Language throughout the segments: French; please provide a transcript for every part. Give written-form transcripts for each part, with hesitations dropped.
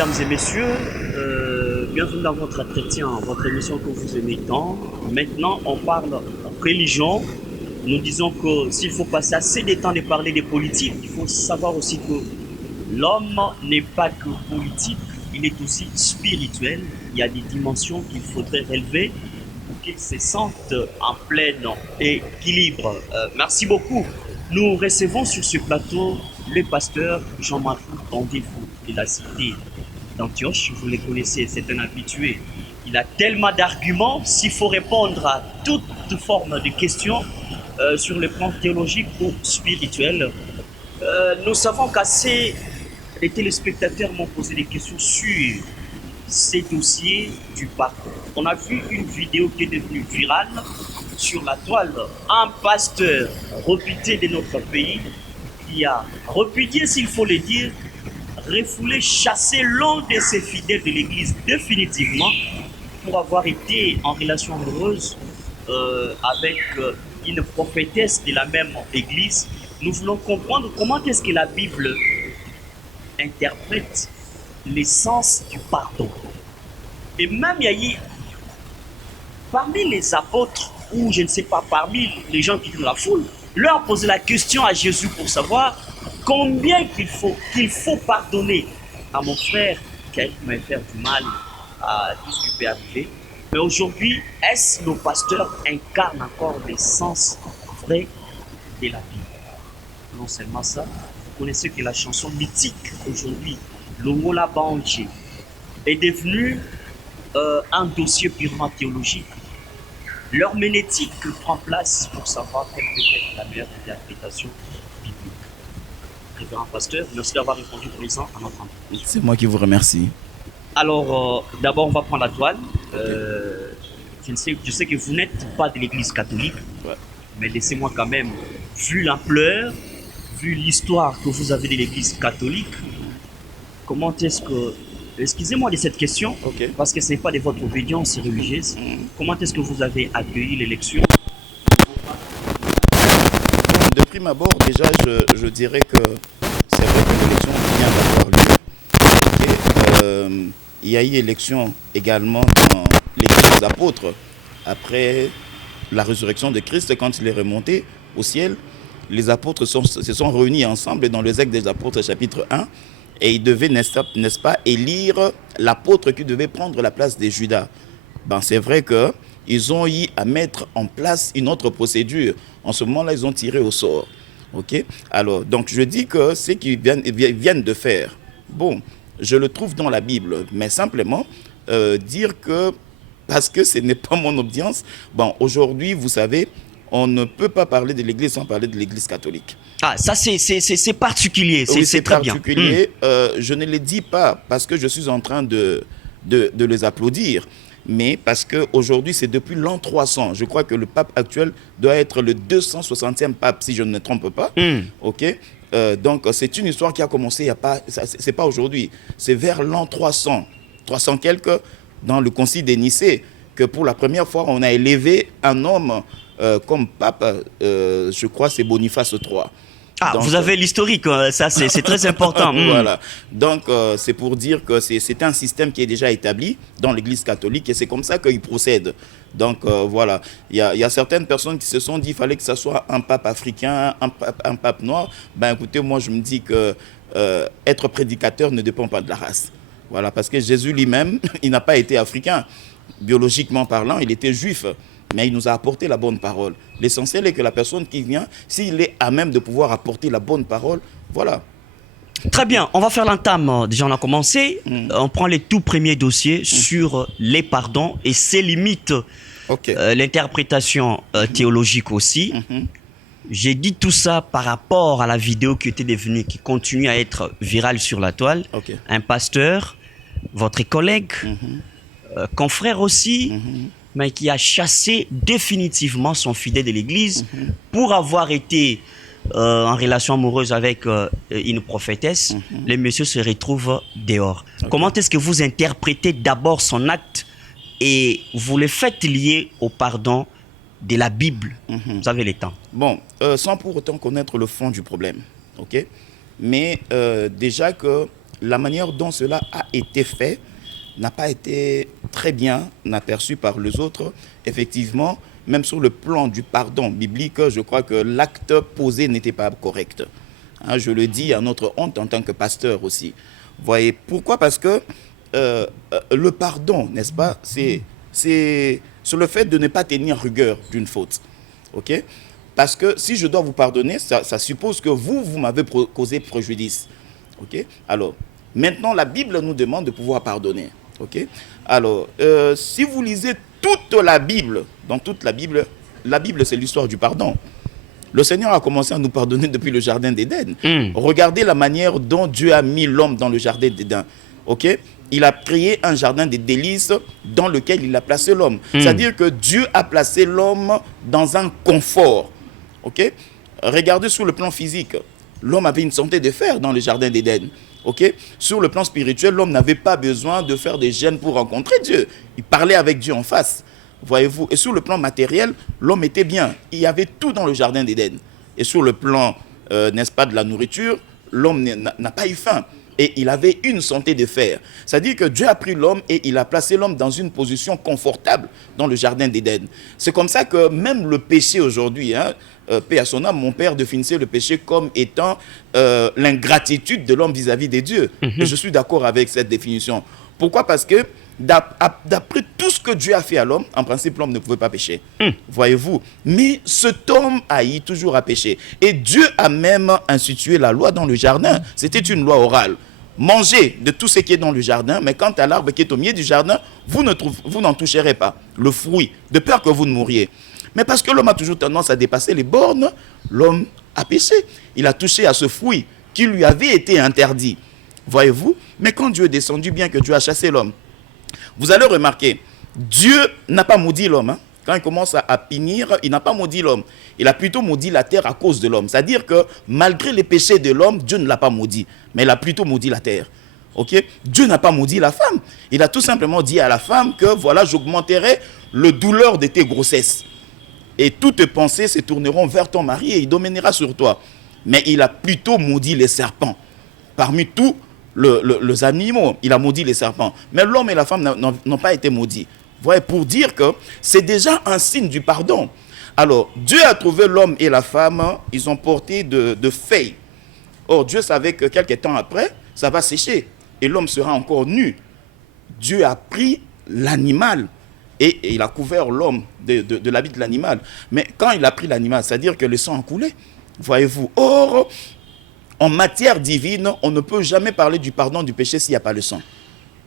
mesdames et messieurs, bienvenue dans votre entretien, votre émission que vous aimez tant. Maintenant, on parle religion. Nous disons que s'il faut passer assez de temps de parler des politiques, il faut savoir aussi que l'homme n'est pas que politique, il est aussi spirituel. Il y a des dimensions qu'il faudrait relever pour qu'il se sente en plein équilibre. Merci beaucoup. Nous recevons sur ce plateau le pasteur Jean-Marc Tondifou de la cité d'Antioche. Vous le connaissez, c'est un habitué. Il a tellement d'arguments, s'il faut répondre à toute forme de questions sur le plan théologique ou spirituel. Nous savons qu'assez les téléspectateurs m'ont posé des questions sur ces dossiers du parcours. On a vu une vidéo qui est devenue virale sur la toile. Un pasteur réputé de notre pays qui a répudié, s'il faut le dire, refoulé, chassé l'un de ses fidèles de l'église définitivement pour avoir été en relation amoureuse avec une prophétesse de la même église. Nous voulons comprendre comment est-ce que la Bible interprète l'essence du pardon. Et même il y a eu, parmi les apôtres, ou je ne sais pas, parmi les gens qui font la foule, leur a posé la question à Jésus pour savoir combien qu'il faut pardonner à mon frère qui m'a fait du mal, à tout ce qui peut arriver. Mais aujourd'hui, est-ce que nos pasteurs incarnent encore l'essence vraie de la Bible? Non seulement ça, vous connaissez que la chanson mythique aujourd'hui, Longola Banche, est devenue un dossier purement théologique. L'herméneutique prend place pour savoir quelle peut être la meilleure interprétation biblique. Révérend pasteur, merci d'avoir répondu présent à notre entretien. C'est moi qui vous remercie. Alors, d'abord, on va prendre la toile. Je sais que vous n'êtes pas de l'église catholique, mais laissez-moi quand même, vu l'ampleur, vu l'histoire que vous avez de l'église catholique, comment est-ce que... Excusez-moi de cette question, parce que ce n'est pas de votre obédience religieuse. Comment est-ce que vous avez accueilli l'élection? De prime abord, déjà, je dirais que c'est vrai que l'élection vient d'avoir lieu. Il y a eu élection également dans l'église des apôtres. Après la résurrection de Christ, quand il est remonté au ciel, les apôtres se sont réunis ensemble dans les Actes des apôtres chapitre 1. Et ils devaient, n'est-ce pas, élire l'apôtre qui devait prendre la place de Judas. Ben, c'est vrai qu'ils ont eu à mettre en place une autre procédure. En ce moment-là, ils ont tiré au sort. Okay? Alors, donc je dis que ce qu'ils viennent de faire, bon, je le trouve dans la Bible, mais simplement dire que, parce que ce n'est pas mon audience, bon, aujourd'hui, vous savez, on ne peut pas parler de l'Église sans parler de l'Église catholique. Ah, ça c'est particulier, oui, c'est très bien. Je ne le dis pas parce que je suis en train de les applaudir, mais parce qu'aujourd'hui, c'est depuis l'an 300. Je crois que le pape actuel doit être le 260e pape, si je ne me trompe pas. Okay? Donc, c'est une histoire qui a commencé, c'est pas aujourd'hui, c'est vers l'an 300, 300 quelques, dans le concile de Nicée, que pour la première fois, on a élevé un homme comme pape, je crois c'est Boniface III. Ah, donc, vous avez l'historique, ça c'est très important. Voilà, donc c'est pour dire que c'est un système qui est déjà établi dans l'église catholique et c'est comme ça qu'il procède. Donc voilà, il y a certaines personnes qui se sont dit qu'il fallait que ce soit un pape africain, un pape noir. Ben écoutez, moi je me dis que être prédicateur ne dépend pas de la race. Voilà, parce que Jésus lui-même, il n'a pas été africain. Biologiquement parlant, il était juif. Mais il nous a apporté la bonne parole. L'essentiel est que la personne qui vient, s'il est à même de pouvoir apporter la bonne parole, voilà. Très bien, on va faire l'entame. Déjà, on a commencé. On prend les tout premiers dossiers sur les pardons et ses limites. L'interprétation théologique aussi. J'ai dit tout ça par rapport à la vidéo qui continue à être virale sur la toile. Un pasteur, votre collègue, confrère aussi, mais qui a chassé définitivement son fidèle de l'église pour avoir été en relation amoureuse avec une prophétesse. Le monsieur se retrouve dehors. Comment est-ce que vous interprétez d'abord son acte et vous le faites lier au pardon de la Bible? Vous avez le temps. Bon, sans pour autant connaître le fond du problème, ok? Mais déjà que la manière dont cela a été fait n'a pas été très bien aperçue par les autres. Effectivement, même sur le plan du pardon biblique, je crois que l'acte posé n'était pas correct. Hein, je le dis à notre honte en tant que pasteur aussi. Voyez, pourquoi? Parce que le pardon, n'est-ce pas, c'est sur le fait de ne pas tenir rigueur d'une faute. Ok? Parce que si je dois vous pardonner, ça suppose que vous m'avez causé préjudice. Ok? Alors, maintenant, la Bible nous demande de pouvoir pardonner. Ok? Alors, si vous lisez toute la Bible, dans toute la Bible c'est l'histoire du pardon. Le Seigneur a commencé à nous pardonner depuis le jardin d'Éden. Regardez la manière dont Dieu a mis l'homme dans le jardin d'Éden. Ok? Il a créé un jardin de délices dans lequel il a placé l'homme. C'est-à-dire que Dieu a placé l'homme dans un confort. Ok? Regardez sur le plan physique. L'homme avait une santé de fer dans le jardin d'Éden. Ok? Sur le plan spirituel, l'homme n'avait pas besoin de faire des jeûnes pour rencontrer Dieu. Il parlait avec Dieu en face. Voyez-vous? Et sur le plan matériel, l'homme était bien. Il y avait tout dans le jardin d'Éden. Et sur le plan, n'est-ce pas, de la nourriture, l'homme n'a pas eu faim. Et il avait une santé de fer. C'est-à-dire que Dieu a pris l'homme et il a placé l'homme dans une position confortable dans le jardin d'Éden. C'est comme ça que même le péché aujourd'hui, paix à son âme, mon père définissait le péché comme étant l'ingratitude de l'homme vis-à-vis de Dieu. Et je suis d'accord avec cette définition. Pourquoi? Parce que d'après tout ce que Dieu a fait à l'homme, en principe, l'homme ne pouvait pas pécher. Voyez-vous? Mais cet homme haït toujours à pécher. Et Dieu a même institué la loi dans le jardin. C'était une loi orale. Mangez de tout ce qui est dans le jardin, mais quant à l'arbre qui est au milieu du jardin, vous n'en toucherez pas le fruit, de peur que vous ne mouriez. Mais parce que l'homme a toujours tendance à dépasser les bornes, l'homme a péché. Il a touché à ce fruit qui lui avait été interdit. Voyez-vous? Mais quand Dieu est descendu, bien que Dieu a chassé l'homme, vous allez remarquer, Dieu n'a pas maudit l'homme. Quand il commence à punir, il n'a pas maudit l'homme. Il a plutôt maudit la terre à cause de l'homme. C'est-à-dire que malgré les péchés de l'homme, Dieu ne l'a pas maudit. Mais il a plutôt maudit la terre. Okay? Dieu n'a pas maudit la femme. Il a tout simplement dit à la femme que voilà, j'augmenterai le douleur de tes grossesses. Et toutes tes pensées se tourneront vers ton mari et il dominera sur toi. Mais il a plutôt maudit les serpents. Parmi tous les animaux, il a maudit les serpents. Mais l'homme et la femme n'ont pas été maudits. Voyez, pour dire que c'est déjà un signe du pardon. Alors, Dieu a trouvé l'homme et la femme, ils ont porté de feuilles. Or, Dieu savait que quelques temps après, ça va sécher. Et l'homme sera encore nu. Dieu a pris l'animal et il a couvert l'homme de l'habit de l'animal. Mais quand il a pris l'animal, c'est-à-dire que le sang a coulé. Voyez-vous. Or, en matière divine, on ne peut jamais parler du pardon du péché s'il n'y a pas le sang.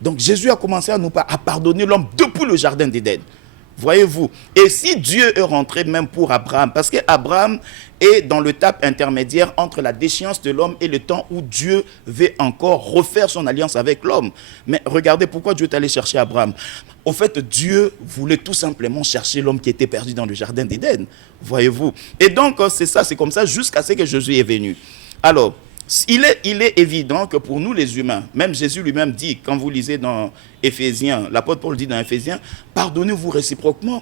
Donc Jésus a commencé à pardonner l'homme depuis le jardin d'Éden. Voyez-vous. Et si Dieu est rentré même pour Abraham, parce qu'Abraham est dans l'étape intermédiaire entre la déchéance de l'homme et le temps où Dieu veut encore refaire son alliance avec l'homme. Mais regardez pourquoi Dieu est allé chercher Abraham. Au fait, Dieu voulait tout simplement chercher l'homme qui était perdu dans le jardin d'Éden. Voyez-vous. Et donc, c'est comme ça jusqu'à ce que Jésus est venu. Alors, il est évident que pour nous les humains, même Jésus lui-même dit, quand vous lisez dans Éphésiens, l'apôtre Paul dit dans Éphésiens, pardonnez-vous réciproquement,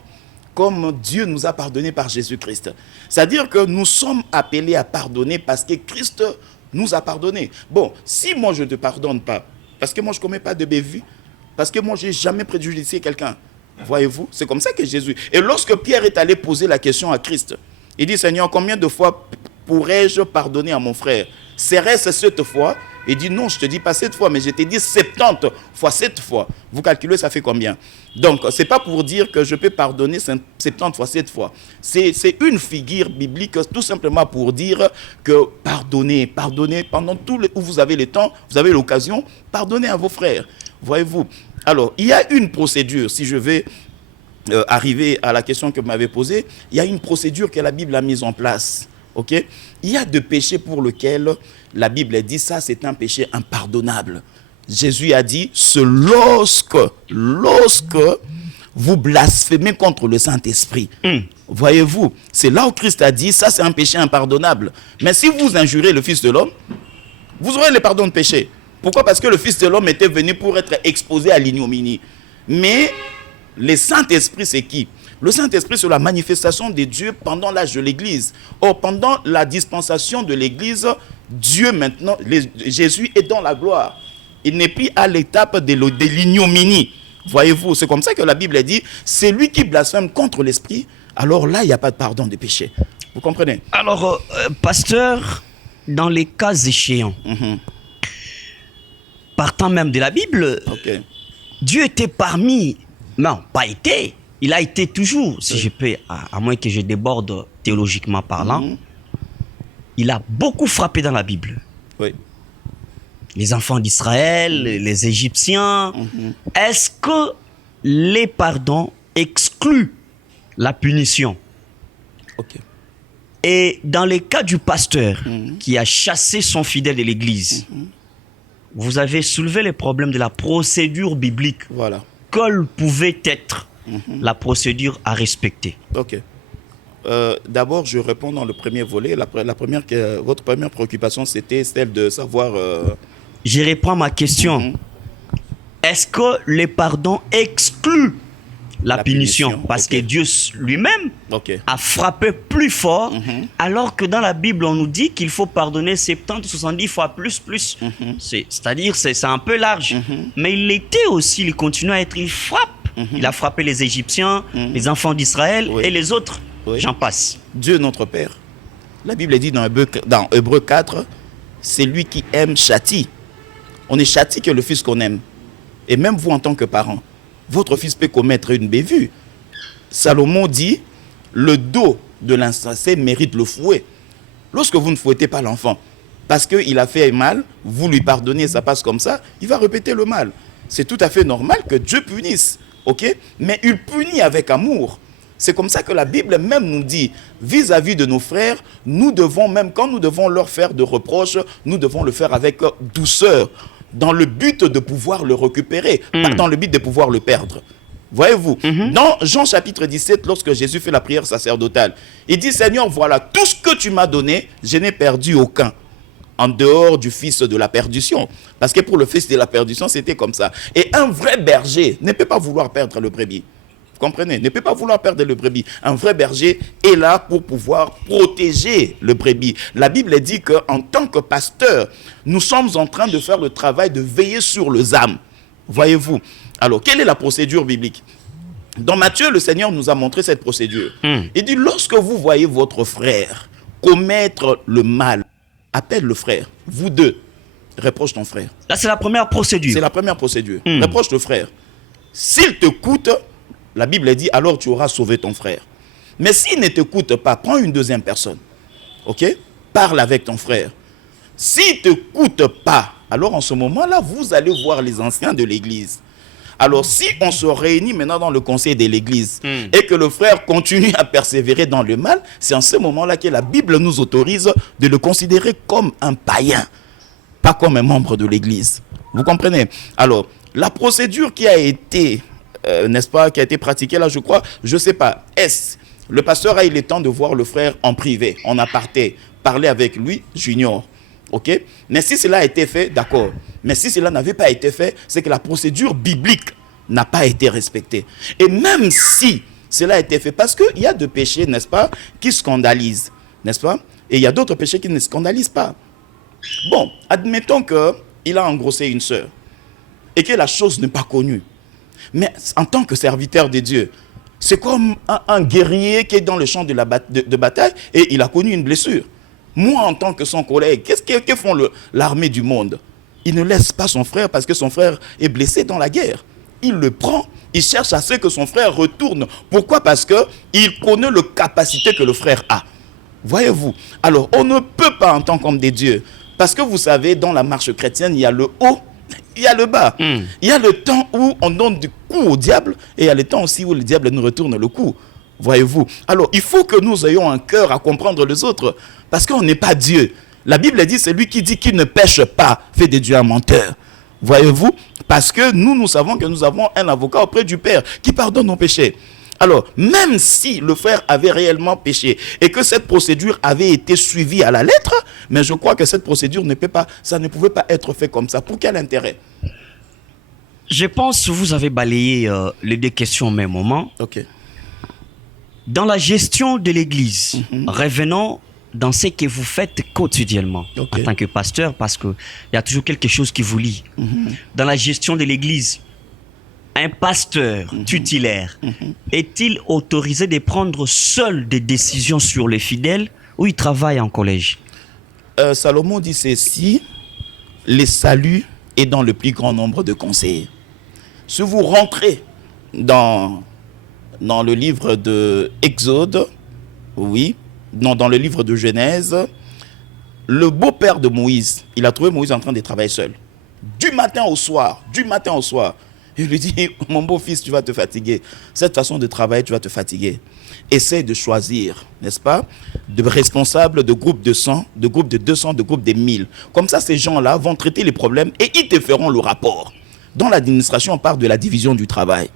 comme Dieu nous a pardonné par Jésus-Christ. C'est-à-dire que nous sommes appelés à pardonner parce que Christ nous a pardonné. Bon, si moi je ne te pardonne pas, parce que moi je ne commets pas de bévue, parce que moi je n'ai jamais préjudicié quelqu'un, voyez-vous, c'est comme ça que Jésus... Et lorsque Pierre est allé poser la question à Christ, il dit, Seigneur, combien de fois pourrais-je pardonner à mon frère? Serait-ce cette fois? Il dit non, je ne te dis pas 7 fois, mais je t'ai dit 70 fois 7 fois. Vous calculez, ça fait combien? Donc, ce n'est pas pour dire que je peux pardonner 70 fois 7 fois. C'est une figure biblique tout simplement pour dire que pardonnez pendant où vous avez le temps, vous avez l'occasion, pardonnez à vos frères. Voyez-vous? Alors, il y a une procédure, si je vais arriver à la question que vous m'avez posée, il y a une procédure que la Bible a mise en place. Okay? Il y a des péchés pour lesquels la Bible dit ça, c'est un péché impardonnable. Jésus a dit, c'est lorsque vous blasphémez contre le Saint-Esprit. Voyez-vous, c'est là où Christ a dit, ça c'est un péché impardonnable. Mais si vous injurez le Fils de l'homme, vous aurez le pardon de péché. Pourquoi? Parce que le Fils de l'homme était venu pour être exposé à l'ignominie. Mais le Saint-Esprit, c'est qui? Le Saint-Esprit, c'est la manifestation de Dieu pendant l'âge de l'Église. Or, pendant la dispensation de l'Église, Dieu maintenant, Jésus est dans la gloire. Il n'est plus à l'étape de l'ignominie. Voyez-vous, c'est comme ça que la Bible dit, c'est lui qui blasphème contre l'esprit, alors là, il n'y a pas de pardon des péchés. Vous comprenez? Alors, pasteur, dans les cas échéants, partant même de la Bible, Dieu était parmi... Non, pas été. Il a été toujours, si je peux, à moins que je déborde théologiquement parlant, il a beaucoup frappé dans la Bible. Oui. Les enfants d'Israël, les Égyptiens. Est-ce que les pardons excluent la punition? Et dans les cas du pasteur qui a chassé son fidèle de l'église, vous avez soulevé les problèmes de la procédure biblique. Voilà. Quelle pouvait être la procédure à respecter? D'abord, je réponds dans le premier volet. Votre première préoccupation, c'était celle de savoir... Je reprends ma question. Est-ce que les pardons excluent la punition? Parce que Dieu lui-même a frappé plus fort, alors que dans la Bible, on nous dit qu'il faut pardonner 70, 70 fois plus. C'est-à-dire, c'est un peu large. Mais il l'était aussi, il continue à être, il frappe. Il a frappé les Égyptiens, les enfants d'Israël et les autres. J'en passe. Dieu notre Père. La Bible dit dans Hébreux 4, c'est lui qui aime châtie. On est châti que le fils qu'on aime. Et même vous en tant que parent, votre fils peut commettre une bévue. Salomon dit, le dos de l'insensé mérite le fouet. Lorsque vous ne fouettez pas l'enfant, parce qu'il a fait mal, vous lui pardonnez, ça passe comme ça, il va répéter le mal. C'est tout à fait normal que Dieu punisse, mais il punit avec amour. C'est comme ça que la Bible même nous dit, vis-à-vis de nos frères, nous devons, même quand nous devons leur faire de reproches, nous devons le faire avec douceur, dans le but de pouvoir le récupérer, pas dans le but de pouvoir le perdre. Voyez-vous, dans Jean chapitre 17, lorsque Jésus fait la prière sacerdotale, il dit, Seigneur, voilà, tout ce que tu m'as donné, je n'ai perdu aucun, en dehors du fils de la perdition. Parce que pour le fils de la perdition, c'était comme ça. Et un vrai berger ne peut pas vouloir perdre le brebis. Comprenez, ne peut pas vouloir perdre le brebis. Un vrai berger est là pour pouvoir protéger le brebis. La Bible dit qu'en tant que pasteur, nous sommes en train de faire le travail de veiller sur les âmes. Voyez-vous. Alors, quelle est la procédure biblique? Dans Matthieu, le Seigneur nous a montré cette procédure. Il dit, lorsque vous voyez votre frère commettre le mal, appelle le frère. Vous deux, reproche ton frère. Là, c'est la première procédure. C'est la première procédure. Reproche le frère. S'il te coûte... La Bible dit, alors tu auras sauvé ton frère. Mais s'il ne t'écoute pas, prends une deuxième personne. Parle avec ton frère. S'il ne t'écoute pas, alors en ce moment-là, vous allez voir les anciens de l'église. Alors si on se réunit maintenant dans le conseil de l'église et que le frère continue à persévérer dans le mal, c'est en ce moment-là que la Bible nous autorise de le considérer comme un païen, pas comme un membre de l'église. Vous comprenez? Alors, la procédure qui a été... n'est-ce pas, qui a été pratiqué là, je crois, je ne sais pas, le pasteur a eu le temps de voir le frère en privé, en aparté, parler avec lui, j'ignore, mais si cela a été fait, d'accord, mais si cela n'avait pas été fait, c'est que la procédure biblique n'a pas été respectée, et même si cela a été fait, parce qu'il y a des péchés, n'est-ce pas, qui scandalisent, n'est-ce pas, et il y a d'autres péchés qui ne scandalisent pas. Bon, admettons qu'il a engrossé une sœur, et que la chose n'est pas connue. Mais en tant que serviteur de Dieu, c'est comme un guerrier qui est dans le champ de bataille et il a connu une blessure. Moi, en tant que son collègue, qu'est-ce que font l'armée du monde? Il ne laisse pas son frère parce que son frère est blessé dans la guerre. Il le prend, il cherche à ce que son frère retourne. Pourquoi? Parce qu'il connaît la capacité que le frère a. Voyez-vous? Alors, on ne peut pas en tant qu'homme de Dieu. Parce que vous savez, dans la marche chrétienne, il y a le haut. Il y a le bas. Il y a le temps où on donne du coup au diable et il y a le temps aussi où le diable nous retourne le coup. Voyez-vous. Alors, il faut que nous ayons un cœur à comprendre les autres parce qu'on n'est pas Dieu. La Bible dit, celui qui dit qu'il ne pêche pas fait de Dieu un menteur. Voyez-vous. Parce que nous savons que nous avons un avocat auprès du Père qui pardonne nos péchés. Alors, même si le frère avait réellement péché et que cette procédure avait été suivie à la lettre, mais je crois que cette procédure ne pouvait pas être fait comme ça. Pour quel intérêt? Je pense que vous avez balayé les deux questions au même moment. Dans la gestion de l'Église, revenons dans ce que vous faites quotidiennement en tant que pasteur, parce qu'il y a toujours quelque chose qui vous lie. Dans la gestion de l'église, un pasteur tutélaire est-il autorisé de prendre seul des décisions sur les fidèles ou il travaille en collège? Salomon dit ceci: les saluts est dans le plus grand nombre de conseillers. Si vous rentrez dans le livre de Exode, oui, non, dans le livre de Genèse, le beau-père de Moïse, il a trouvé Moïse en train de travailler seul. Du matin au soir. Il lui dit: mon beau-fils, tu vas te fatiguer. Cette façon de travailler, tu vas te fatiguer. Essaie de choisir, n'est-ce pas, de responsables de groupes de 100, de groupes de 200, de groupes de 1000. Comme ça, ces gens-là vont traiter les problèmes et ils te feront le rapport. Dans l'administration, on parle de la division du travail.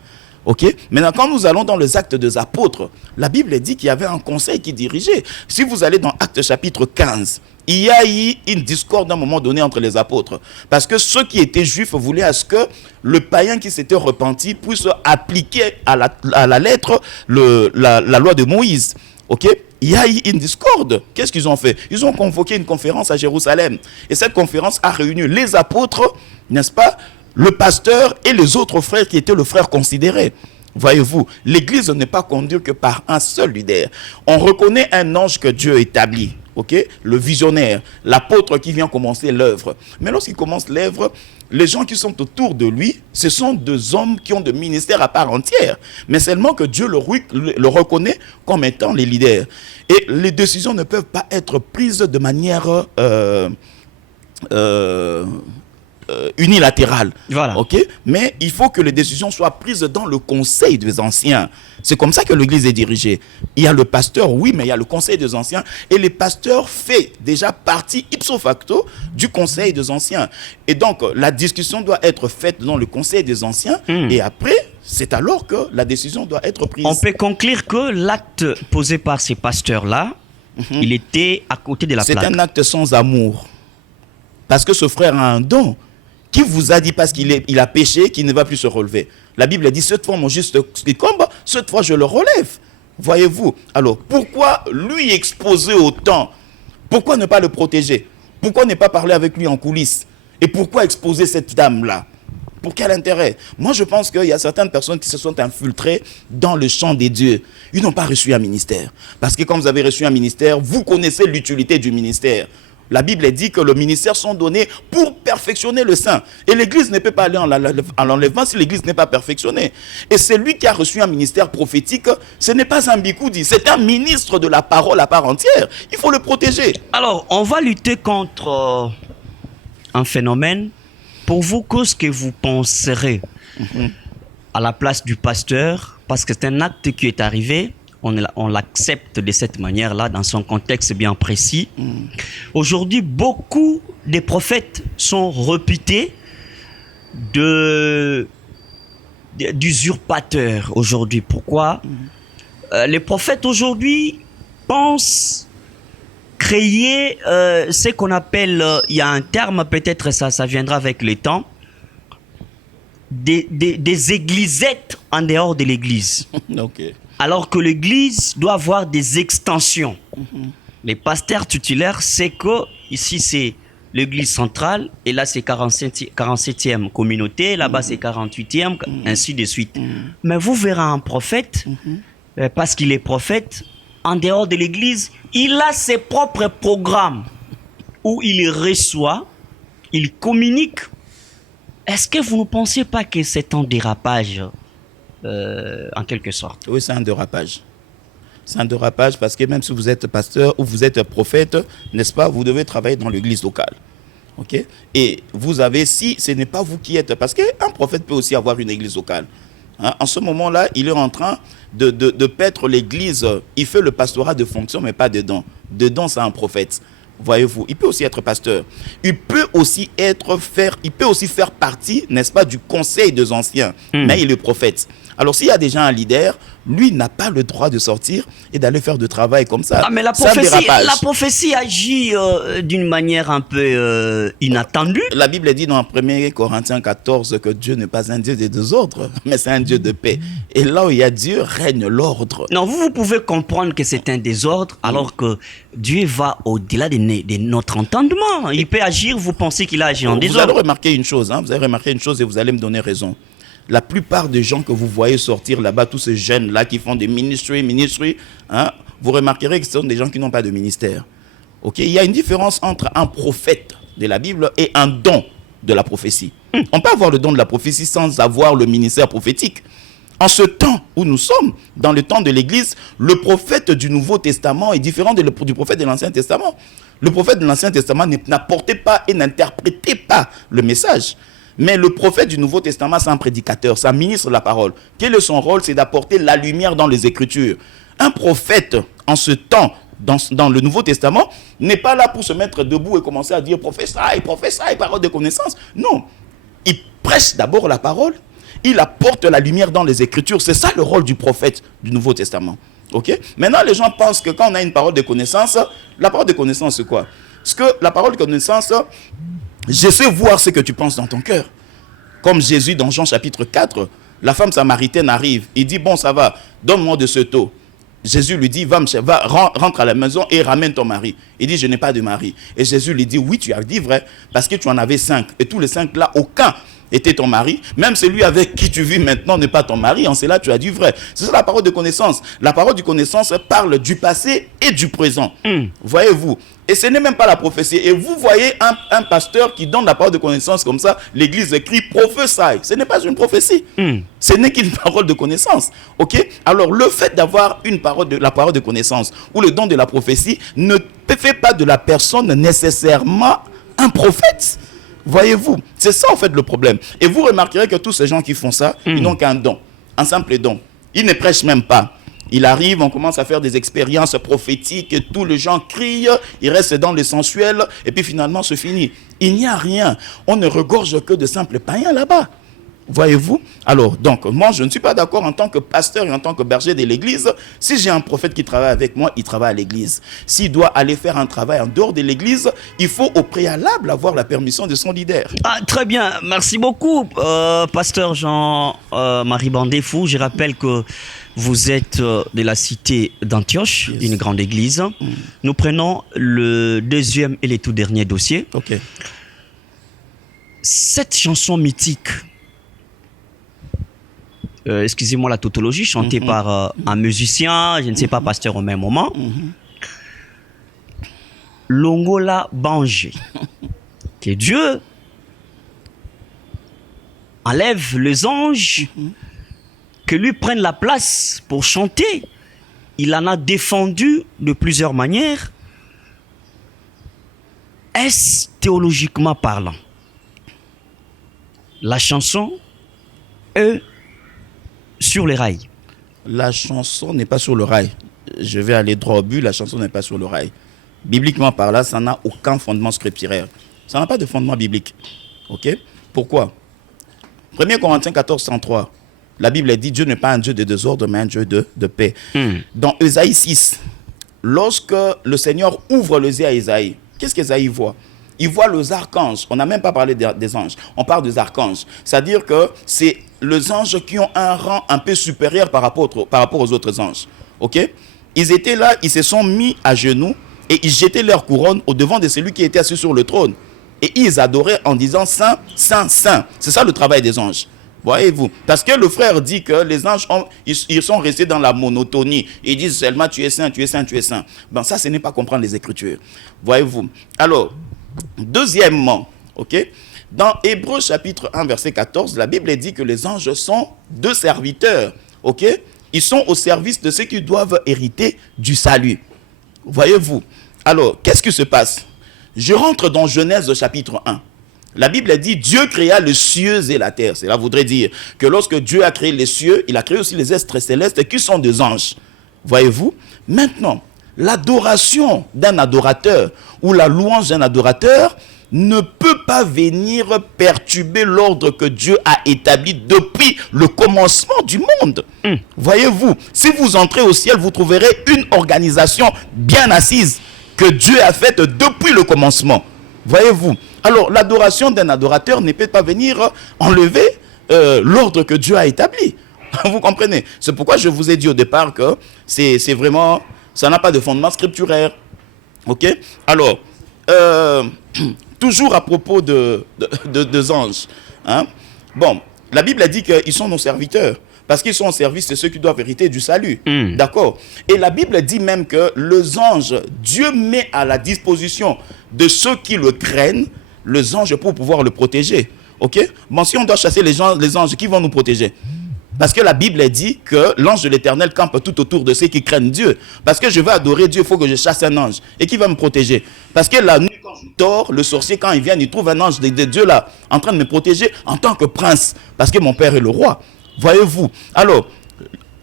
Ok. Maintenant, quand nous allons dans les actes des apôtres, la Bible dit qu'il y avait un conseil qui dirigeait. Si vous allez dans Actes chapitre 15, il y a eu une discorde à un moment donné entre les apôtres. Parce que ceux qui étaient juifs voulaient à ce que le païen qui s'était repenti puisse appliquer à la lettre la loi de Moïse. Ok. Il y a eu une discorde. Qu'est-ce qu'ils ont fait? Ils ont convoqué une conférence à Jérusalem. Et cette conférence a réuni les apôtres, n'est-ce pas, le pasteur et les autres frères qui étaient le frère considéré. Voyez-vous, l'église n'est pas conduite que par un seul leader. On reconnaît un ange que Dieu établit, ok, le visionnaire, l'apôtre qui vient commencer l'œuvre. Mais lorsqu'il commence l'œuvre, les gens qui sont autour de lui, ce sont deux hommes qui ont de ministères à part entière. Mais seulement que Dieu le reconnaît comme étant les leaders. Et les décisions ne peuvent pas être prises de manière unilatérale. Voilà. Ok, mais il faut que les décisions soient prises dans le conseil des anciens. C'est comme ça que l'église est dirigée. Il y a le pasteur, oui, mais il y a le conseil des anciens. Et le pasteur fait déjà partie ipso facto du conseil des anciens. Et donc, la discussion doit être faite dans le conseil des anciens. Et après, c'est alors que la décision doit être prise. On peut conclure que l'acte posé par ces pasteurs-là, il était à côté de la plaque. C'est un acte sans amour. Parce que ce frère a un don. Qui vous a dit parce qu'il a péché qu'il ne va plus se relever? La Bible dit: cette fois mon juste succombe, cette fois je le relève. Voyez-vous? Alors pourquoi lui exposer autant? Pourquoi ne pas le protéger? Pourquoi ne pas parler avec lui en coulisses? Et pourquoi exposer cette dame-là? Pour quel intérêt? Moi je pense qu'il y a certaines personnes qui se sont infiltrées dans le champ des dieux. Ils n'ont pas reçu un ministère. Parce que quand vous avez reçu un ministère, vous connaissez l'utilité du ministère. La Bible dit que le ministère sont donnés pour perfectionner le saint. Et l'église ne peut pas aller en l'enlèvement si l'église n'est pas perfectionnée. Et celui qui a reçu un ministère prophétique, ce n'est pas un bikoudi, c'est un ministre de la parole à part entière. Il faut le protéger. Alors, on va lutter contre un phénomène. Pour vous, qu'est-ce que vous penserez à la place du pasteur? Parce que c'est un acte qui est arrivé. On l'accepte de cette manière-là, dans son contexte bien précis. Aujourd'hui, beaucoup de prophètes sont réputés d'usurpateurs aujourd'hui. Pourquoi? Les prophètes aujourd'hui pensent créer ce qu'on appelle, il y a un terme, peut-être ça viendra avec le temps, des églisettes en dehors de l'église. Ok. Alors que l'église doit avoir des extensions. Les pasteurs tutélaires, c'est que ici c'est l'église centrale et là c'est 47e communauté, là-bas c'est 48e, ainsi de suite. Mais vous verrez un prophète, parce qu'il est prophète, en dehors de l'église, il a ses propres programmes où il reçoit, il communique. Est-ce que vous ne pensez pas que c'est un dérapage en quelque sorte? Oui, c'est un dérapage. C'est un dérapage parce que même si vous êtes pasteur ou vous êtes prophète, n'est-ce pas, vous devez travailler dans l'église locale. Ok? Et vous avez, si ce n'est pas vous qui êtes, parce qu'un prophète peut aussi avoir une église locale. Hein? En ce moment-là, il est en train de paître l'église. Il fait le pastorat de fonction, mais pas dedans. Dedans, c'est un prophète. Voyez-vous, il peut aussi être pasteur. Il peut aussi faire partie, n'est-ce pas, du conseil des anciens. Mais il est prophète. Alors s'il y a déjà un leader, lui n'a pas le droit de sortir et d'aller faire du travail comme ça. Ah, mais la prophétie agit d'une manière un peu inattendue. La Bible dit dans 1 Corinthiens 14 que Dieu n'est pas un Dieu des désordres, mais c'est un Dieu de paix. Et là où il y a Dieu, règne l'ordre. Non, vous pouvez comprendre que c'est un désordre alors que Dieu va au-delà de notre entendement. Il peut agir, vous pensez qu'il a agi en désordre. Vous allez remarquer une chose, vous allez remarquer une chose et vous allez me donner raison. La plupart des gens que vous voyez sortir là-bas, tous ces jeunes-là qui font des ministries, vous remarquerez que ce sont des gens qui n'ont pas de ministère. Okay? Il y a une différence entre un prophète de la Bible et un don de la prophétie. On peut avoir le don de la prophétie sans avoir le ministère prophétique. En ce temps où nous sommes, dans le temps de l'Église, le prophète du Nouveau Testament est différent du prophète de l'Ancien Testament. Le prophète de l'Ancien Testament n'apportait pas et n'interprétait pas le message. Mais le prophète du Nouveau Testament, c'est un prédicateur, c'est un ministre de la parole. Quel est son rôle? C'est d'apporter la lumière dans les Écritures. Un prophète, en ce temps, dans le Nouveau Testament, n'est pas là pour se mettre debout et commencer à dire prophétie, parole de connaissance. Non, il prêche d'abord la parole, il apporte la lumière dans les Écritures. C'est ça le rôle du prophète du Nouveau Testament. Okay? Maintenant, les gens pensent que quand on a une parole de connaissance, la parole de connaissance, c'est quoi? Parce que la parole de connaissance, je sais voir ce que tu penses dans ton cœur. Comme Jésus dans Jean chapitre 4, la femme samaritaine arrive, il dit, bon ça va, donne-moi de ce taux. Jésus lui dit, rentre à la maison et ramène ton mari. Il dit, je n'ai pas de mari. Et Jésus lui dit, oui, tu as dit vrai, parce que tu en avais 5. Et tous les 5 là, aucun était ton mari. Même celui avec qui tu vis maintenant n'est pas ton mari. En cela, tu as dit vrai. C'est ça la parole de connaissance. La parole de connaissance parle du passé et du présent. Voyez-vous. Et ce n'est même pas la prophétie. Et vous voyez un pasteur qui donne la parole de connaissance comme ça. L'église écrit prophétie. Ce n'est pas une prophétie. Ce n'est qu'une parole de connaissance. Ok? Alors le fait d'avoir la parole de connaissance ou le don de la prophétie ne fait pas de la personne nécessairement un prophète. Voyez-vous, c'est ça en fait le problème. Et vous remarquerez que tous ces gens qui font ça, ils n'ont qu'un don, un simple don. Ils ne prêchent même pas. Il arrive, on commence à faire des expériences prophétiques, et tous les gens crient, ils restent dans le sensuel, et puis finalement c'est fini. Il n'y a rien. On ne regorge que de simples païens là-bas. Voyez-vous? Alors, donc, moi, je ne suis pas d'accord en tant que pasteur et en tant que berger de l'église. Si j'ai un prophète qui travaille avec moi, il travaille à l'église. S'il doit aller faire un travail en dehors de l'église, il faut au préalable avoir la permission de son leader. Ah, très bien, merci beaucoup, pasteur Jean-Marie Bandefou. Je rappelle que vous êtes de la cité d'Antioche, yes, une grande église. Nous prenons le deuxième et le tout dernier dossier. Ok. Cette chanson mythique, excusez-moi la tautologie, chantée par un musicien, je ne sais pas, pasteur au même moment. Longola Banjé. Que Dieu enlève les anges, que lui prenne la place pour chanter. Il en a défendu de plusieurs manières. Est-ce théologiquement parlant? La chanson est sur les rails. La chanson n'est pas sur le rail. Je vais aller droit au but, la chanson n'est pas sur le rail. Bibliquement par là, ça n'a aucun fondement scripturaire. Ça n'a pas de fondement biblique. Ok? Pourquoi? 1 Corinthiens 14, 103. La Bible dit, Dieu n'est pas un Dieu de désordre, mais un Dieu de paix. Dans Ésaïe 6, lorsque le Seigneur ouvre les yeux à Ésaïe, qu'est-ce qu'Ésaïe voit? Il voit les archanges. On n'a même pas parlé des anges. On parle des archanges. C'est-à-dire que c'est les anges qui ont un rang un peu supérieur par rapport aux autres anges. Ok? Ils étaient là, ils se sont mis à genoux et ils jetaient leur couronne au devant de celui qui était assis sur le trône. Et ils adoraient en disant Saint, Saint, Saint. C'est ça le travail des anges. Voyez-vous? Parce que le frère dit que les anges, ils sont restés dans la monotonie. Ils disent seulement tu es saint, tu es saint, tu es saint. Ben ça, ce n'est pas comprendre les Écritures. Voyez-vous? Alors, deuxièmement, ok, dans Hébreux chapitre 1, verset 14, la Bible dit que les anges sont deux serviteurs. Ok? Ils sont au service de ceux qui doivent hériter du salut. Voyez-vous? Alors, qu'est-ce qui se passe? Je rentre dans Genèse chapitre 1. La Bible dit Dieu créa les cieux et la terre. Cela voudrait dire que lorsque Dieu a créé les cieux, il a créé aussi les êtres célestes qui sont des anges. Voyez-vous? Maintenant, l'adoration d'un adorateur ou la louange d'un adorateur ne peut pas venir perturber l'ordre que Dieu a établi depuis le commencement du monde. Voyez-vous, si vous entrez au ciel, vous trouverez une organisation bien assise que Dieu a faite depuis le commencement. Voyez-vous. Alors, l'adoration d'un adorateur ne peut pas venir enlever l'ordre que Dieu a établi. Vous comprenez? C'est pourquoi je vous ai dit au départ que c'est vraiment, ça n'a pas de fondement scripturaire. Ok? Alors, toujours à propos des anges. Hein? Bon, la Bible a dit qu'ils sont nos serviteurs. Parce qu'ils sont au service de ceux qui doivent hériter du salut. D'accord? Et la Bible dit même que les anges, Dieu met à la disposition de ceux qui le craignent, les anges pour pouvoir le protéger. Ok? Bon, si on doit chasser les anges, qui vont nous protéger? Parce que la Bible dit que l'ange de l'Éternel campe tout autour de ceux qui craignent Dieu. Parce que je veux adorer Dieu, il faut que je chasse un ange. Et qui va me protéger? Parce que la nuit, quand je dors, le sorcier, quand il vient, il trouve un ange de Dieu là, en train de me protéger en tant que prince. Parce que mon père est le roi. Voyez-vous? Alors,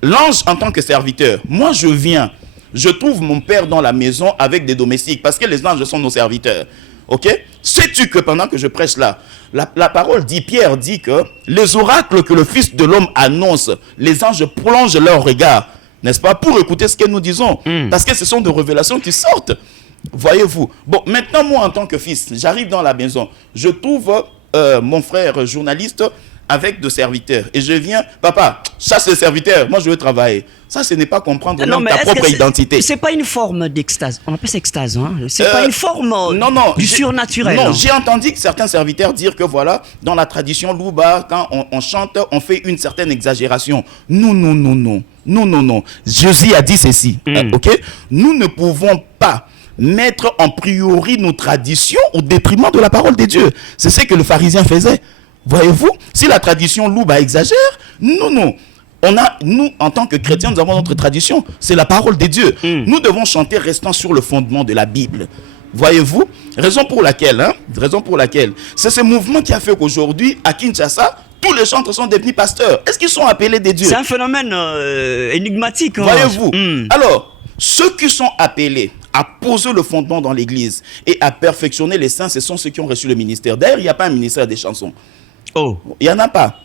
l'ange en tant que serviteur, moi je viens, je trouve mon père dans la maison avec des domestiques, parce que les anges sont nos serviteurs. Ok? Sais-tu que pendant que je prêche là, la parole dit, Pierre dit que les oracles que le Fils de l'homme annonce, les anges plongent leur regard, n'est-ce pas, pour écouter ce que nous disons. Parce que ce sont des révélations qui sortent. Voyez-vous? Bon, maintenant moi en tant que fils, j'arrive dans la maison, je trouve mon frère journaliste avec de serviteurs. Et je viens, papa, chasse les serviteurs, moi je veux travailler. Ça, ce n'est pas comprendre ta propre identité. C'est pas une forme d'extase. On appelle ça extase, hein? C'est pas une forme du surnaturel. Non, j'ai entendu certains serviteurs dire que voilà, dans la tradition Louba, quand on chante, on fait une certaine exagération. Non. Jésus a dit ceci. Ok? Nous ne pouvons pas mettre en priori nos traditions au détriment de la parole de Dieu. C'est ce que le pharisien faisait. Voyez-vous, si la tradition Louba exagère, non. Nous, en tant que chrétiens, nous avons notre tradition. C'est la parole de Dieu. Nous devons chanter restant sur le fondement de la Bible. Voyez-vous, raison pour laquelle, c'est ce mouvement qui a fait qu'aujourd'hui, à Kinshasa, tous les chantres sont devenus pasteurs. Est-ce qu'ils sont appelés des dieux? C'est un phénomène énigmatique. Hein. Voyez-vous. Alors, ceux qui sont appelés à poser le fondement dans l'église et à perfectionner les saints, ce sont ceux qui ont reçu le ministère. D'ailleurs, il n'y a pas un ministère des chansons. Oh. Il n'y en a pas.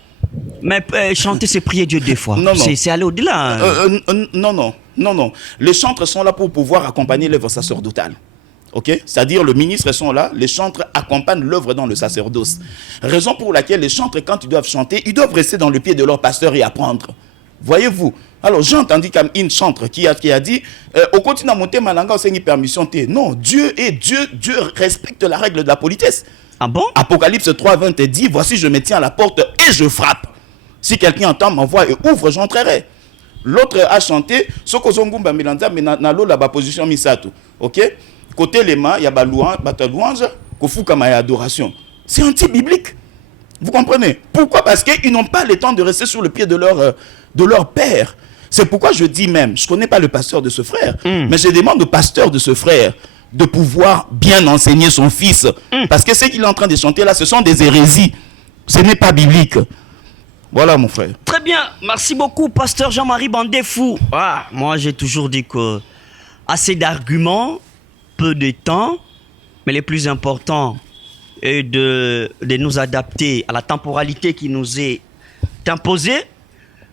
Mais chanter, c'est prier Dieu des fois. Non. C'est aller au-delà. Non. Les chantres sont là pour pouvoir accompagner l'œuvre sacerdotale. Ok? C'est-à-dire, les ministres sont là, les chantres accompagnent l'œuvre dans le sacerdoce. Raison pour laquelle les chantres, quand ils doivent chanter, ils doivent rester dans le pied de leur pasteur et apprendre. Voyez-vous? Alors, j'ai entendu comme une chantre qui a dit au continent monté Malanga, c'est une permission. Non, Dieu est Dieu. Dieu respecte la règle de la politesse. Ah bon? Apocalypse 3:20 dit, voici, je me tiens à la porte et je frappe. Si quelqu'un entend ma voix et ouvre, j'entrerai. L'autre a chanté, Sokozongumba Milanda, mais nalo la position misato. Ok? Côté les mains, il y a louange, kofukama et adoration. C'est anti-biblique. Vous comprenez? Pourquoi? Parce qu'ils n'ont pas le temps de rester sur le pied de leur père. C'est pourquoi je dis même, je ne connais pas le pasteur de ce frère, mais je demande au pasteur de ce frère de pouvoir bien enseigner son fils. Parce que ce qu'il est en train de chanter là, ce sont des hérésies. Ce n'est pas biblique. Voilà mon frère. Très bien, merci beaucoup pasteur Jean-Marie Bandefou. Moi j'ai toujours dit que assez d'arguments, peu de temps, mais le plus important est de nous adapter à la temporalité qui nous est imposée.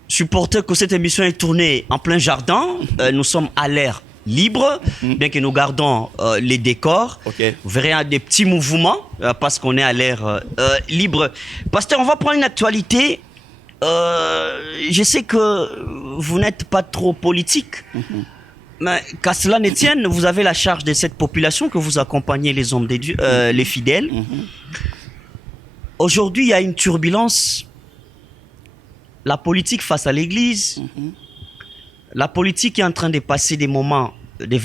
Supporter que cette émission est tournée en plein jardin, nous sommes à l'air libre, bien que nous gardons les décors. Okay. Vous verrez des petits mouvements parce qu'on est à l'air libre. Pasteur, on va prendre une actualité. Je sais que vous n'êtes pas trop politique, mais qu'à cela ne tienne, vous avez la charge de cette population que vous accompagnez, les hommes de Dieu, les fidèles. Aujourd'hui, il y a une turbulence. La politique face à l'Église, la politique est en train de passer des moments, des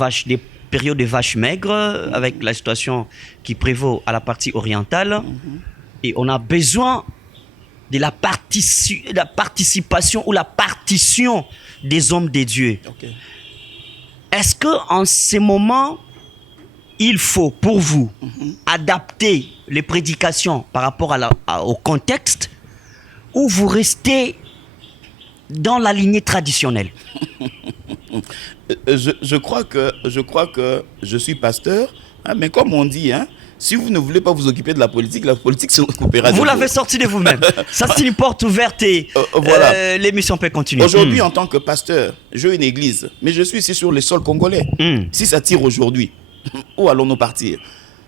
périodes de vaches maigres, avec la situation qui prévaut à la partie orientale. Et on a besoin de la participation ou la partition des hommes de Dieu. Okay. Est-ce qu'en ces moments, il faut, pour vous, adapter les prédications par rapport au contexte, ou vous restez dans la lignée traditionnelle? Je crois que je suis pasteur, hein, mais comme on dit, hein, Si vous ne voulez pas vous occuper de la politique se occupera de vous. Vous l'avez sorti de vous-même. Ça, c'est une porte ouverte et voilà. L'émission peut continuer. Aujourd'hui, en tant que pasteur, j'ai une église, mais je suis ici sur les sols congolais. Si ça tire aujourd'hui, où allons-nous partir?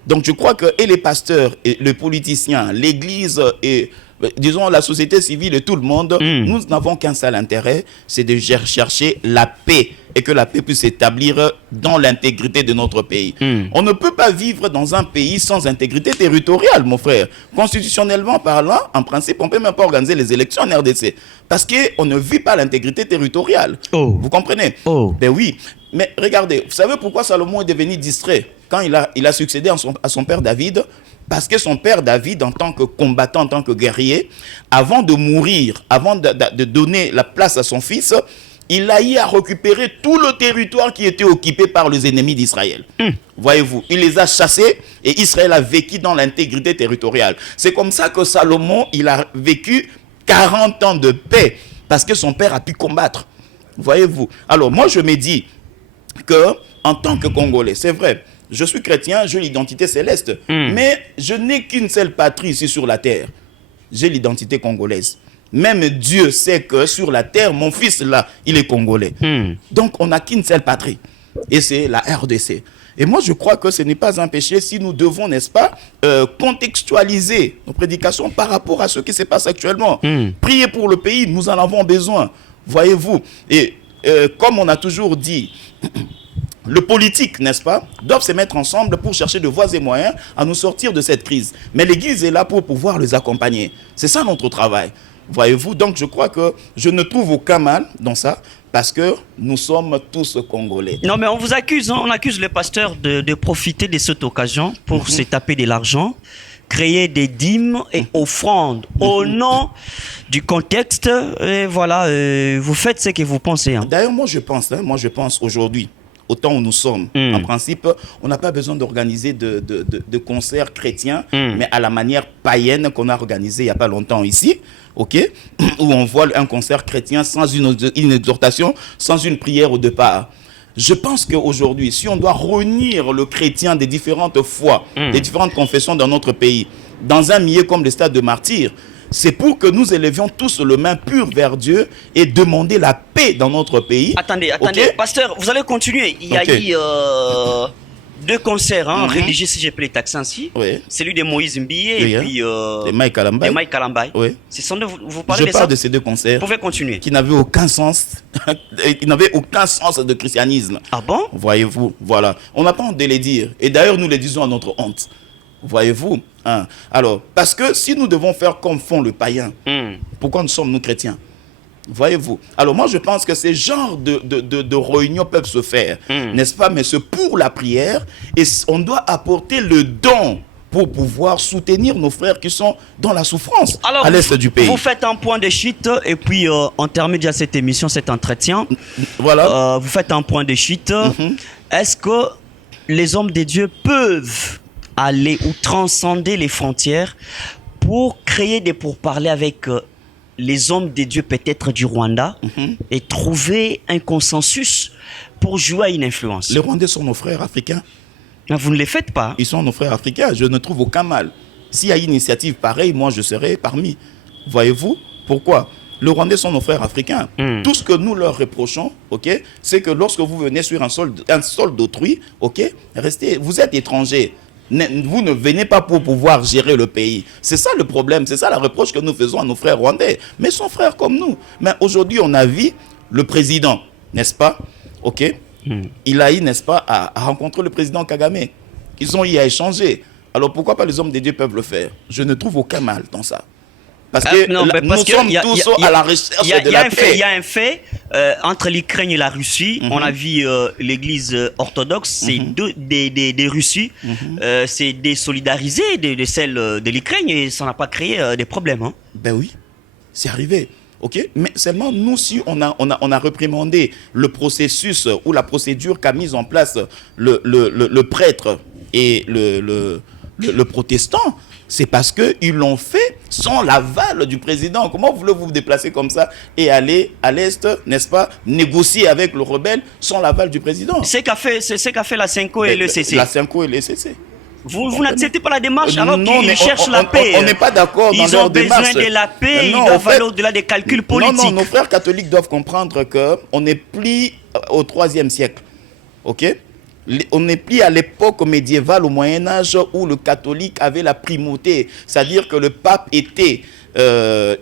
Donc je crois que et les pasteurs, et les politiciens, l'église et disons la société civile et tout le monde, nous n'avons qu'un seul intérêt, c'est de chercher la paix et que la paix puisse s'établir dans l'intégrité de notre pays. On ne peut pas vivre dans un pays sans intégrité territoriale, mon frère. Constitutionnellement parlant, en principe, on ne peut même pas organiser les élections en RDC parce qu'on ne vit pas l'intégrité territoriale. Vous comprenez? Ben oui. Mais regardez, vous savez pourquoi Salomon est devenu distrait quand il a succédé à son père David? Parce que son père David, en tant que combattant, en tant que guerrier, avant de mourir, avant de donner la place à son fils, il a eu à récupérer tout le territoire qui était occupé par les ennemis d'Israël. Voyez-vous, il les a chassés et Israël a vécu dans l'intégrité territoriale. C'est comme ça que Salomon, il a vécu 40 ans de paix parce que son père a pu combattre. Voyez-vous. Alors moi, je me dis que en tant que Congolais, c'est vrai, je suis chrétien, j'ai l'identité céleste, mais je n'ai qu'une seule patrie ici sur la terre. J'ai l'identité congolaise. Même Dieu sait que sur la terre, mon fils là, il est congolais. Donc on n'a qu'une seule patrie, et c'est la RDC. Et moi je crois que ce n'est pas un péché si nous devons, n'est-ce pas, contextualiser nos prédications par rapport à ce qui se passe actuellement. Prier pour le pays, nous en avons besoin. Voyez-vous, et comme on a toujours dit, le politique, n'est-ce pas, doivent se mettre ensemble pour chercher de voies et moyens à nous sortir de cette crise. Mais l'Église est là pour pouvoir les accompagner. C'est ça notre travail. Voyez-vous, donc je crois que je ne trouve aucun mal dans ça, parce que nous sommes tous Congolais. Non, mais on vous accuse, hein, on accuse le pasteur de profiter de cette occasion pour se taper de l'argent, créer des dîmes et offrandes au nom du contexte. Et voilà, vous faites ce que vous pensez. Hein. D'ailleurs, moi je pense aujourd'hui, au temps où nous sommes, en principe, on n'a pas besoin d'organiser de concerts chrétiens, mais à la manière païenne qu'on a organisé il n'y a pas longtemps ici, ok, où on voit un concert chrétien sans une exhortation, sans une prière au départ. Je pense qu'aujourd'hui, si on doit réunir le chrétien des différentes foi, des différentes confessions dans notre pays, dans un milieu comme le stade de martyrs, c'est pour que nous élevions tous le main pur vers Dieu et demander la paix dans notre pays. Attendez, okay? Pasteur, vous allez continuer. Il y a eu deux concerts religieux, si j'ai pris les taxes ainsi. Celui de Moïse Mbiye et puis de Mike Kalambai. Ce sont vous parlez de ça. Je parle de ces deux concerts. Vous pouvez continuer. Qui n'avaient aucun sens. Qui n'avaient aucun sens de christianisme. Ah bon? Voyez-vous, voilà. On n'a pas honte de les dire. Et d'ailleurs, nous les disons à notre honte. Voyez-vous, hein? Alors, parce que si nous devons faire comme font le païen, pourquoi nous sommes nous chrétiens? Voyez-vous. Alors moi je pense que ces genres de réunions peuvent se faire, n'est-ce pas? Mais c'est pour la prière et on doit apporter le don pour pouvoir soutenir nos frères qui sont dans la souffrance. Alors, à l'est du pays. Vous faites un point de chute et puis on termine déjà cette émission, cet entretien. Voilà. Vous faites un point de chute. Est-ce que les hommes de Dieu peuvent aller ou transcender les frontières pour créer des pourparlers avec les hommes de Dieu peut-être du Rwanda et trouver un consensus pour jouer à une influence? Les Rwandais sont nos frères africains. Mais vous ne les faites pas. Ils sont nos frères africains. Je ne trouve aucun mal. S'il y a une initiative pareille, moi je serai parmi. Voyez-vous? Pourquoi? Les Rwandais sont nos frères africains. Tout ce que nous leur reprochons, ok, c'est que lorsque vous venez sur un sol d'autrui, ok, restez, vous êtes étrangers. Vous ne venez pas pour pouvoir gérer le pays. C'est ça le problème, c'est ça la reproche que nous faisons à nos frères rwandais. Mais ils sont frères comme nous. Mais aujourd'hui, on a vu le président, n'est-ce pas? Ok. Il a eu, n'est-ce pas, à rencontrer le président Kagame. Ils ont eu à échanger. Alors pourquoi pas les hommes de Dieu peuvent le faire? Je ne trouve aucun mal dans ça. Parce que nous sommes tous à la recherche de la paix. Il y a un fait entre l'Ukraine et la Russie. On a vu l'église orthodoxe, c'est des Russies, c'est désolidarisé de celle de l'Ukraine et ça n'a pas créé des problèmes. Hein. Ben oui, c'est arrivé. Ok, mais seulement nous, si on a réprimandé le processus ou la procédure qu'a mise en place le prêtre et le protestant, c'est parce qu'ils l'ont fait sans l'aval du président. Comment voulez-vous vous déplacer comme ça et aller à l'Est, n'est-ce pas, négocier avec le rebelle sans l'aval du président? C'est ce qu'a fait la CENCO et le CC. La CENCO et le CC. Vous n'acceptez pas la démarche alors Non, qu'ils mais cherchent la paix. On n'est pas d'accord dans Ils ont leur démarche. besoin de la paix, Non, ils au doivent fait- aller au-delà des calculs politiques. Non, nos frères catholiques doivent comprendre qu'on n'est plus au 3e siècle. Ok? On n'est plus à l'époque médiévale, au Moyen-Âge, où le catholique avait la primauté. C'est-à-dire que le pape était...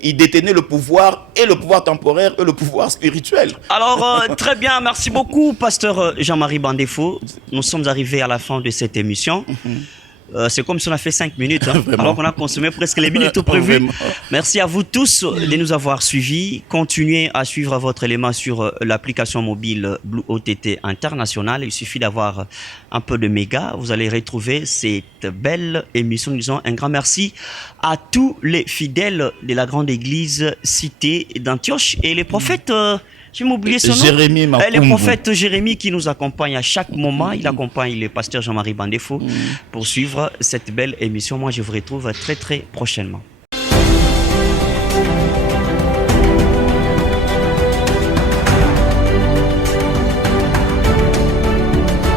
il détenait le pouvoir, et le pouvoir temporaire, et le pouvoir spirituel. Alors, très bien, merci beaucoup, pasteur Jean-Marie Bandefo. Nous sommes arrivés à la fin de cette émission. C'est comme si on a fait 5 minutes, hein, alors qu'on a consommé presque les minutes prévues. Vraiment. Merci à vous tous de nous avoir suivis. Continuez à suivre votre élément sur l'application mobile Blue OTT International. Il suffit d'avoir un peu de méga. Vous allez retrouver cette belle émission. Nous disons un grand merci à tous les fidèles de la grande église cité d'Antioche et les prophètes. Je vais m'oublier son nom. Jérémie Le Makumbu. prophète Jérémie qui nous accompagne à chaque moment. Il accompagne le pasteur Jean-Marie Bandefo pour suivre cette belle émission. Moi, je vous retrouve très très prochainement.